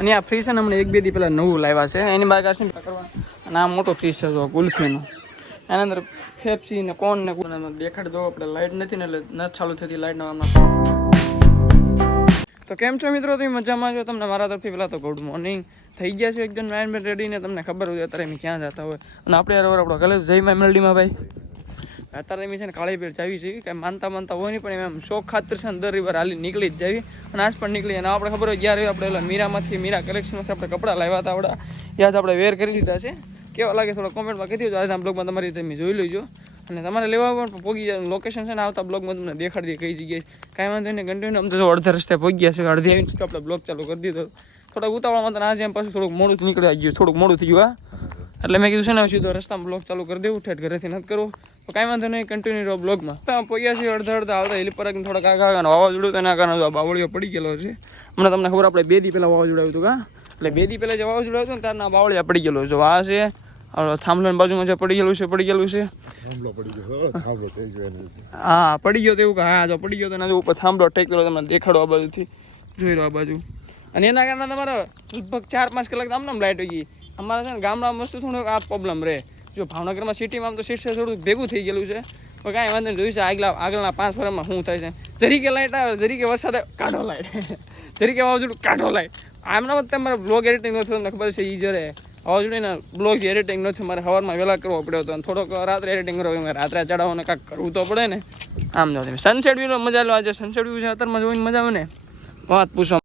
અને આ ફ્રીજ છે ને હમણાં 1-2 દી પહેલાં નવું લાવ્યા છે. એની બાદ શું કરવા અને આ મોટો ફ્રીજ છે જો ગુલ્ફીનો. એના અંદર ફેપ્સી ને કોન ને દેખાડી દો આપણે. લાઇટ નથી ને એટલે નથી ચાલુ થતી લાઇટનો આમાં. તો કેમ છો મિત્રો? તમે મજામાં છો? તમને મારા તરફથી પહેલાં તો ગુડ મોર્નિંગ. થઈ ગયા છે એકદમ નાઇન રેડી ને તમને ખબર હોય અત્યારે અમે ક્યાં જતા હોય. અને આપણે યાર આપણો કલેજ જયમાં મેલડીમાં ભાઈ અત્યારે એમ છે ને કાળી પેટ જાવી છે કાંઈ માનતા હોય નહીં પણ એમ શોખ ખાતર છે ને દર રવિવાર હાલી નીકળી જ જાવી. અને આજ પણ નીકળી અને આપણે ખબર હોય જ્યારે આપણે મીરામાંથી મીરા કલેક્શનમાંથી આપણે કપડાં લાવ્યા હતા આવડા યાદ આપણે વેર કરી લીધા છે. કેવા લાગે થોડો કોમેન્ટમાં કહી દેજો. આજના બ્લોગમાં તમારી તમે જોઈ લેજો અને તમારે લેવા પણ પહોંચી જાય. લોકેશન છે ને આવતા બ્લોગમાં તમને દેખાડી દઈએ કઈ જગ્યાએ. કાંઈ વાંધો નહીં કન્ટિન્યુ. આમ તો અડધા રસ્તે પહોંચી ગયા છે. અડધી આવીને આપણે બ્લોગ ચાલુ કરી દીધો. થોડાક ઉતાવળમાં તો આજે એમ પાછું થોડુંક મોડું નીકળી ગયું. થોડુંક મોડું થઈ ગયું એટલે મેં કીધું છે ને સીધો રસ્તામાં બ્લોગ ચાલુ કરી દેવું. ઠેઠ ઘરેથી નથી કરવું તો કાંઈ વાંધો નહીં કન્ટિન્યુ રહો બ્લોગમાં. પહોંચ્યા છીએ અડધા આવતા હેલી પર થોડાક આગળ વાવાઝોડું તો એના કારણે બાવળીઓ પડી ગયેલો છે. હમણાં તમને ખબર આપણે 2 દી પહેલાં વાવાઝોડું આવ્યું હતું એટલે 2 દી પહેલાં જે વાવાઝોડું આવ્યું ને તારના બાવળિયા પડી ગયેલો છે. આ છે થાંભલાની બાજુમાં જે પડી ગયેલું છે હા પડી ગયો તો એવું કે હા જો પડી ગયો તો એના ઉપર થાંભલો ટેકેલો તમને દેખાડો આ બાજુથી જોઈ લો આ બાજુ. અને એના કારણે તમારે લગભગ 4-5 કલાક આમ નામ લાઇટ હોય ગઈ. અમારે છે ને ગામડામાં વસ્તુ થોડોક આ પ્રોબ્લેમ રહે. જો ભાવનગરમાં સિટીમાં આમ તો સીટ થોડુંક ભેગું થઈ ગયેલું છે તો કાંઈ વાંધો નહીં. જોયું છે આગળના 5 વર્ષમાં શું થાય છે. જરીકે લાઇટ આવે જરીકે વરસાદ આવે કાઢો લાઇટ જરીકે વાવાઝોડું કાઢો લાઇટ. આમના તમારે બ્લોગ એડિટિંગ નથી તમને ખબર છે એ જરે વાવાઝોડીને બ્લોગ જે એડિટિંગ નથી મારે સવારમાં વહેલા કરવો પડ્યો હતો અને થોડોક રાત્રે એડિટિંગ કરવો મારે રાત્રે ચડાવવાને કાંઈક કરવું તો પડે ને. આમ જો સનસેટ વ્યૂનો મજા લો. આજે સનસેટ વ્યૂ છે અત્યારમાં જોઈને મજા આવે ને વાત પૂછો.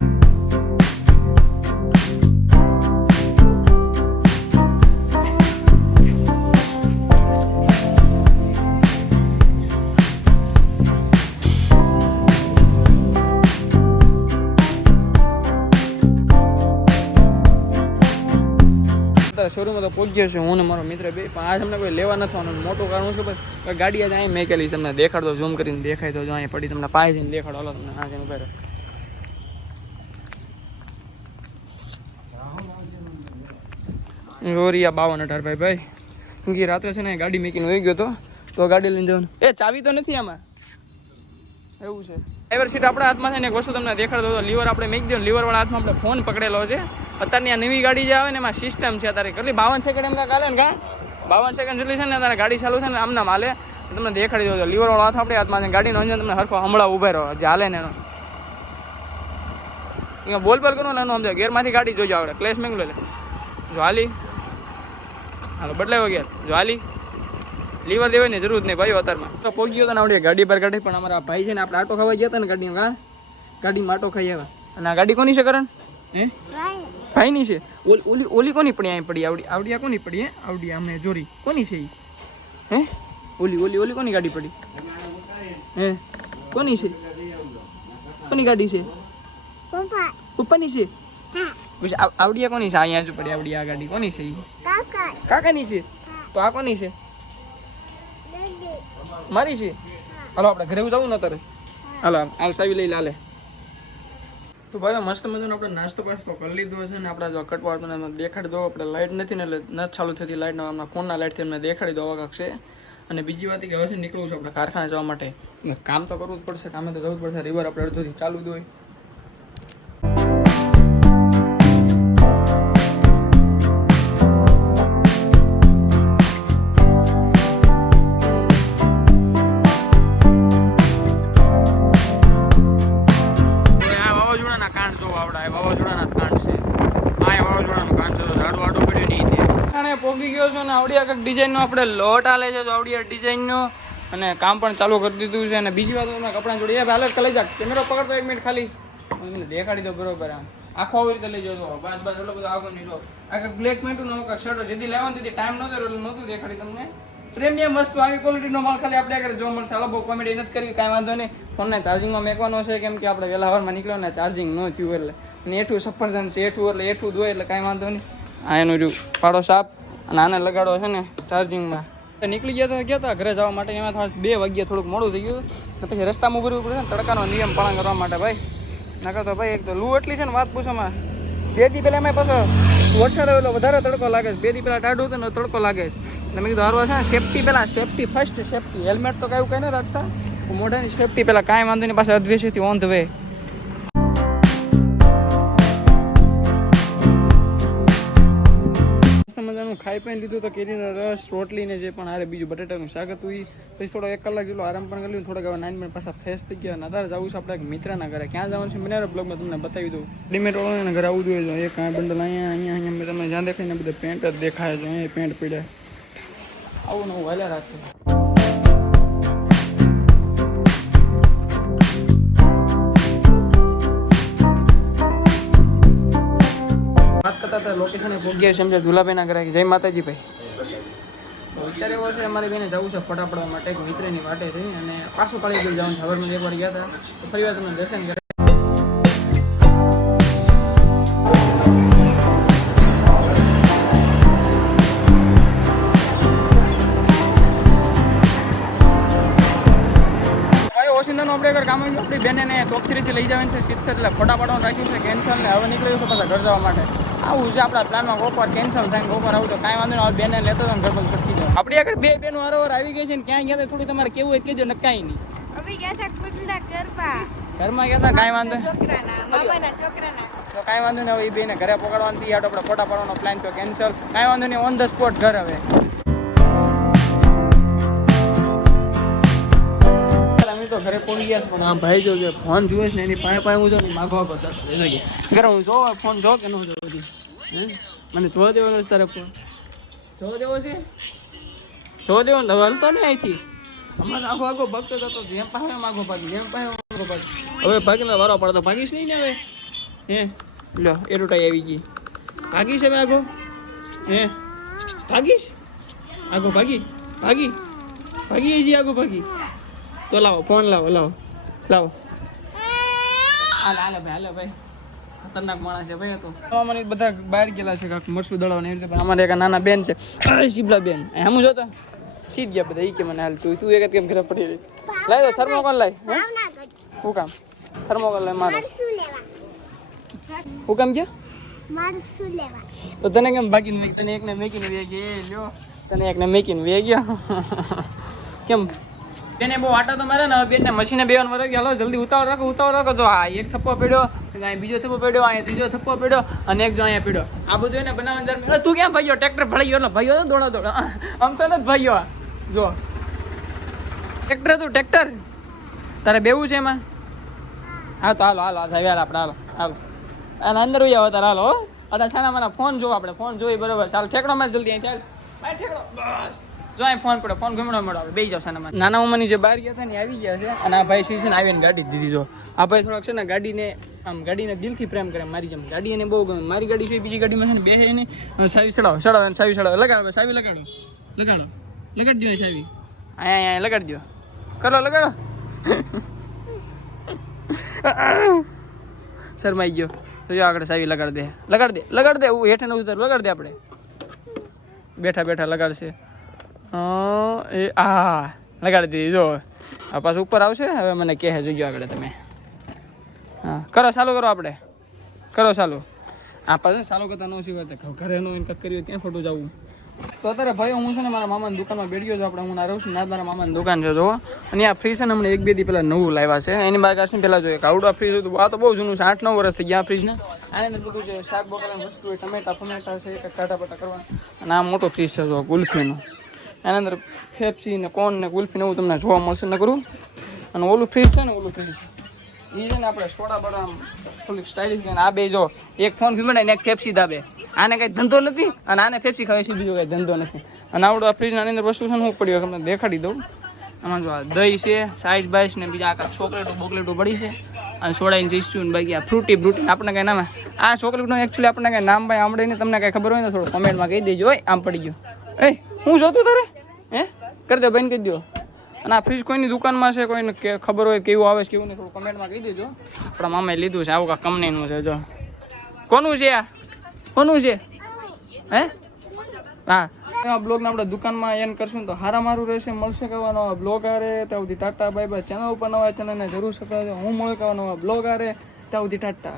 શોરૂમમાં તો પહોંચી ગયો છે હું ને મારો મિત્ર બે. પણ આજ અમને કોઈ લેવા નથી આવવાનું. મોટું કારણ છે ભાઈ ગાડી આજે અહીં મેકેલી છે. તમને દેખાડતો ઝૂમ કરીને દેખાય તો જો અહીં પડી તમને પાસે જઈને દેખાડો. હાલો તમને આ જઈને ઉભા રોરિયા 5218 ભાઈ કેમ રાત્રે છે ને ગાડી મેકીને હોઈ ગયો તો ગાડી લઈને જવાનું. એ ચાવી તો નથી આમાં એવું છે. ડ્રાઈવર સીટ આપણા હાથમાં છે ને એક વસ્તુ તમને દેખાડતો હતો. લીવર આપણે મેકી દો. લીવરવાળા હાથમાં આપણે ફોન પકડેલો છે. અત્યારની આ નવી ગાડી જે આવે ને એમાં સિસ્ટમ છે અત્યારે કેટલી 52 સેકન્ડ એમ કાલે ને 52 સેકન્ડ જેટલી છે ને અત્યારે ગાડી ચાલુ છે ને આમના હાલે તમને દેખાડી દો. લીવરવાળો હાથ આપણે હાથમાં છે. ગાડીનો અંજન તમને હરખો હમણાં ઉભા રહ્યો જે હાલે ને એનો અહીંયા બોલ પર કરો ને એનો સમજાય. ગેરમાંથી ગાડી જોજો આપણે ક્લેશ મેંગલો લે જો હાલી હાલો બદલાયો ગેર જો હાલી લીવર દેવાની જરૂર નહીં ભાઈ અત્યારમાં. તો પહોંચી ગયો તો ને આવડે ગાડી પર કાઢી પણ અમારા ભાઈ છે ને આપણે આટો ખાવા ગયા હતા ને ગાડીમાં ગાડીમાં આટો ખાઈ આવ્યા. અને આ ગાડી કોની છે કરણ હે ભાઈની છે. ઓલી કોની પડી અહીં પડી આવડી આ કોની પડી હે આવડી અમે જોરી કોની છે હે ઓલી કોની ગાડી પડી હે કોની છે કોની ગાડી છે પપ્પાની છે આવડી કોની છે અહીંયા જ પડી આવડી આ ગાડી કોની છે કાકાની છે તો આ કોની છે મારી છે. હાલો આપણે ઘરે જવું ને અત્યારે હાલો હાલ સાવી લઈ લાલે. તો ભાઈ મસ્ત મજાનો આપણે નાસ્તો પાસ્તો કરી લીધો છે ને આપણે જો કટવા તો દેખાડી દો. આપણે લાઇટ નથી ને એટલે નથી ચાલુ થતી લાઇટનો હમણાં કોણના લાઇટથી અમને દેખાડી દો આવા છે. અને બીજી વાત કે હવે છે નીકળવું છે આપણે કારખાને જવા માટે. કામ તો કરવું જ પડશે. કામે તો જવું જ પડશે. રિવર આપણે અડધોથી ચાલુ જ હોય. પોગી ગયો છો ને આવડિયા કંઈક ડિઝાઇનનો આપણે લોટ હાલે છે. તો આવડિયા ડિઝાઇનનો અને કામ પણ ચાલુ કરી દીધું છે. અને બીજી વાત કપડાં જોડી હાલે લઈ જા કેમેરો પકડતો 1 મિનિટ ખાલી દેખાડી દો બરોબર. આમ આખો આવી રીતે લઈ જજો બસ એટલો બધો આગળ નહીં જો આ બ્લેક મેટું નો શર્ટ જેથી લેવાનું હતી ટાઈમ નહોતો એટલે નહોતું દેખાડી તમને. પ્રીમિયમ વસ્તુ આવી ક્વોલિટીનો માલ ખાલી આપણે આગળ જોવા મળશે. હાલો બહુ કોમેડી નથી કરવી કાંઈ વાંધો નહીં. ફોનને ચાર્જિંગમાં મેકવાનો છે કેમ કે આપણે વહેલા હવારમાં નીકળ્યો ને ચાર્જિંગ ન થયું એટલે. અને એઠું સફરજન છે એઠું એટલે એઠું જ હોય એટલે કાંઈ વાંધો નહીં. આ એનું જો પાડો સાપ અને આને લગાડો છે ને ચાર્જિંગમાં. નીકળી ગયા હતા ઘરે જવા માટે. એમાં 2 વાગ્યા થોડુંક મોડું થઈ ગયું. પછી રસ્તામાં ઉભું રહેવું પડે ને તડકાનો નિયમ પાલન કરવા માટે ભાઈ. નકર તો ભાઈ એક તો લૂ એટલી છે ને વાત પૂછોમાં. 2 દી પહેલાં એમાં પાછો વરસાદ આવેલો વધારે તડકો લાગે છે. 2 દી પહેલાં ટાઢું હતું ને તડકો લાગે છે. એટલે મેં કીધું હરવા છે ને સેફટી પહેલાં સેફટી ફર્સ્ટ સેફટી. હેલ્મેટ તો કાંઈ ન રાખતા મોઢાની સેફટી પહેલાં કાંઈ વાંધો નહીં. પાછા અદ્વેષથી ઓન ધ વે ખાઈ પાઈને લીધું તો કેરીનો રસ રોટલી ને જે પણ હારે બીજું બટેટાનું શાક હતું એ પછી થોડો 1 કલાક જેટલો આરામ પણ કરી લીધું. થોડાક હવે 9 મિનિટ પાછા ફ્રેશ થઈ ગયા અને અત્યારે જવું છે આપણે એક મિત્રના ઘરે. ક્યાં જવાનું છે મને બ્લોગમાં તમને બતાવી દઉં. ડિમેટ વાળાના ઘરે આવવું જોઈએ. એક આ બંડલ અહીંયા મેં તમને જ્યાં દેખાય ને બધા પેન્ટ જ દેખાય છે. અહીંયા પેન્ટ પીડ્યા આવું નવું હાલ્યા રાખે. વાત કરતા હતા લોકેશન પહોંચ્યા સમજે ધુલાભાઈના ઘરે. જય માતાજી ભાઈ. વિચાર એવો છે અમારી બેને જવું છે ફટાફડવા માટે એક મિત્રની વાટે થઈ અને પાછું કાળી ગયું જવાનું છે. સવારમાં એકવાર ગયા હતા તો ફરી વાર તમને દર્શન કરે. આપણે અગર કામ આપણી બેને તોપથરીથી લઈ જવાની છે સીટ એટલે ફોટા પાડવાનું રાખ્યું છે કેન્સલ ને હવે નીકળ્યું છે પાછા ઘર જવા માટે. આવું છે આપણા પ્લાનમાં. ગોપાર કેન્સલ થાય ગોપાર આવું તો કાંઈ વાંધો નહીં. બેને લેતો હતો ને ઘર બંધ કરી જાય. આપણી આગળ બે બેનો વારંવાર આવી ગઈ છે ને ક્યાં ગયા થોડી તમારે કેવું હોય કેજો નકાઈ નહીં. ઘરમાં ગયા હતા કાંઈ વાંધો તો કાંઈ વાંધો નહીં. હવે એ બેને ઘરે પકડવાનું થી આપણે ફોટા પાડવાનો પ્લાન તો કેન્સલ. કાંઈ વાંધો નહીં. ઓન ધ સ્પોટ ઘર હવે. તો ઘરે પહોંચી ગયા પણ આ ભાઈ જો ફોન જુએ છે ને એની પાસે હું જાઉં માગો આગો જોઈએ ઘરે હું જો ફોન જો કે ન જો બધી મને જોવા દેવાનો છે તારે ફોન જોવા દેવો છે જોવા દેવો ને હવે હલતો ને અહીંથી હમણાં આખો આગો ભાગતો જતો જેમ પાસે માગો ભાગી જેમ પાસે માગો ભાગી હવે ભાગીને વારો પડતો ભાગીશ નહીં ને હવે હે લો એ રોટાઈ આવી ગઈ ભાગીશ હવે આગો હે ભાગીશ આગો ભાગી ભાગી ભાગી જી આગો ભાગી તો લાવો ફોન લાવો હાલે ભાઈ ખતરનાક માણસ છે ભાઈ. તો મને બધા બહાર ગયેલા છે કાંક મરસું દળાવને એવી રીતે. અમારે એક નાના બેન છે શિબલા બેન હમ જોતો સીધ ગયા બધા એ કે મને હાલ તું એક જ કેમ ઘરે પડી રહી. લાય તો થર્મોકોલ લાય. શું કામ થર્મોકોલ લાય મારો શું કામ છે તો તને કેમ ભાગીને તને એકને મેકીને વે ગયે લ્યો તને એકને મેકીને વે ગયા કેમ બેને બહુ આટા તો મારે ને બેનને મશીને બેવાનું વરસ ગયા. હાલો જલ્દી ઉતાવળ રાખો તો આ એક થપ્પો પડ્યો અહીંયા બીજો થપ્પો પડ્યો અહીંયા ત્રીજો થપ્પો પડ્યો અને એક જો અહીંયા પડ્યો. આ બધું એને બનાવવાનું તું ક્યાં ભાઈઓ ટ્રેક્ટર ભળી ગયો ભાઈઓ તો દોડા આમ તો નથી ભાઈઓ જો ટ્રેક્ટર તું ટ્રેક્ટર તારે બેવું છે એમાં. હા તો હાલો સાહેબ આપણે હાલો અને અંદર આવો તારે હાલો અત્યારે સાના મારા ફોન જોવો આપણે ફોન જોઈ બરોબર ચાલ ઠેકડો માં જલ્દી અહીં ચાલ ઠેકડો બસ જો અહીં ફોન પડ્યો ફોન ઘૂમડો મળો બે જાવ સાનામાં. નાના ઉંમરની જે બહાર ગયા હતા ને આવી ગયા છે અને આ ભાઈ છે ને આવીને ગાડી દીધી. જો આ ભાઈ થોડોક છે ને ગાડીને દિલથી પ્રેમ કરે મારી જેમ. ગાડી એને બહુ ગમે. મારી ગાડી છે બીજી ગાડીમાં છે ને બે છે ને સાવી ચડાવો લગાડો સાવી લગાડજો ને સાવી અહીંયા લગાડજો કરો લગાડો શરમાઈ ગયો તો જો આગળ સાવી લગાડ દે હું હેઠે ઉતર લગાડ દે આપણે બેઠા લગાડશે એ આ લગાડી દીધી. જો આ પાછું ઉપર આવશે હવે મને કહે જોજો આગળ તમે હા કરો ચાલુ ચાલુ આ પાછું ચાલુ કરતા ન શીખવાતા ઘરે નો કંઈક કર્યું ત્યાં ખોટું જવું. તો અત્યારે ભાઈ હું છે ને મારા મામાની દુકાનમાં બેઠ્યો છું. આપણે હું ના રહું છું ના મારા મામાની દુકાન છે જો અને આ ફ્રીજ છે ને હમણાં 1-2 દી પહેલાં નવું લાવ્યા છે. એની બાદ પહેલાં જોઈએ કાવડા ફ્રીજ હતું આ તો બહુ જૂનું છે 8-9 વર્ષ થઈ ગયા ફ્રીજને. આની અંદર બધું છે શાક બકાલાની વસ્તુ હોય ટમેટા છે કાંટા પાટા કરવા અને આ મોટો ફ્રીજ છે જો ગુલ્ફીનો. એના અંદર ફેપ્સી ને કોર્ન ને ગુલ્ફી ને એવું તમને જોવા મળશે ન કરું. અને ઓલું ફ્રીજ છે ને એ છે ને આપણે સોડા બડા થોડીક સ્ટાઇલિશ છે. આ બે જો એક ફોન ફીમડાય ને એક ફેપ્સી દાબે. આને કંઈ ધંધો નથી અને આને ફેપ્સી ખાવે છે બીજો કંઈ ધંધો નથી. અને આવડો આ ફ્રીજની અંદર વસ્તુ છે ને હું પડ્યો તમને દેખાડી દઉં. આમાં જો આ દહીં છે સાઈઝ બાઈસ ને બીજા આખા ચોકલેટો પડી છે અને સોડાની ચીસ્યું ને બાકી આ ફ્રૂટી આપણને કંઈ નામ આ ચોકલેટનું એકચ્યુઅલી આપણને કંઈ નામ ભાઈ આવડે નહીં. તમને કંઈ ખબર હોય ને થોડું કમેન્ટમાં કહી દેજો. હોય આમ પડી ગયો હું જોતું તારે કરી દો બંધ કરી દો. અને આ ફ્રીજ કોઈની દુકાનમાં છે કોઈને ખબર હોય કેવું આવે છે કેવું નહીં થોડું કમેન્ટમાં કહી દેજો. આપણા મામાએ લીધું છે આવું કાંઈ કંપનીનું છે. જો કોનું છે આ કોનું છે હા બ્લોગને આપણે દુકાનમાં એન્ડ કરશું તો મારું રહેશે. મળશે કહેવા નવા બ્લોગ આરે ત્યાં સુધી ટાટા બાય બાય. ચેનલ ઉપર નવા ચેનલને જરૂર સબસ્ક્રાઇબ. હું મળે કહેવા નવા બ્લોગ આરે ત્યાં સુધી ટાટા.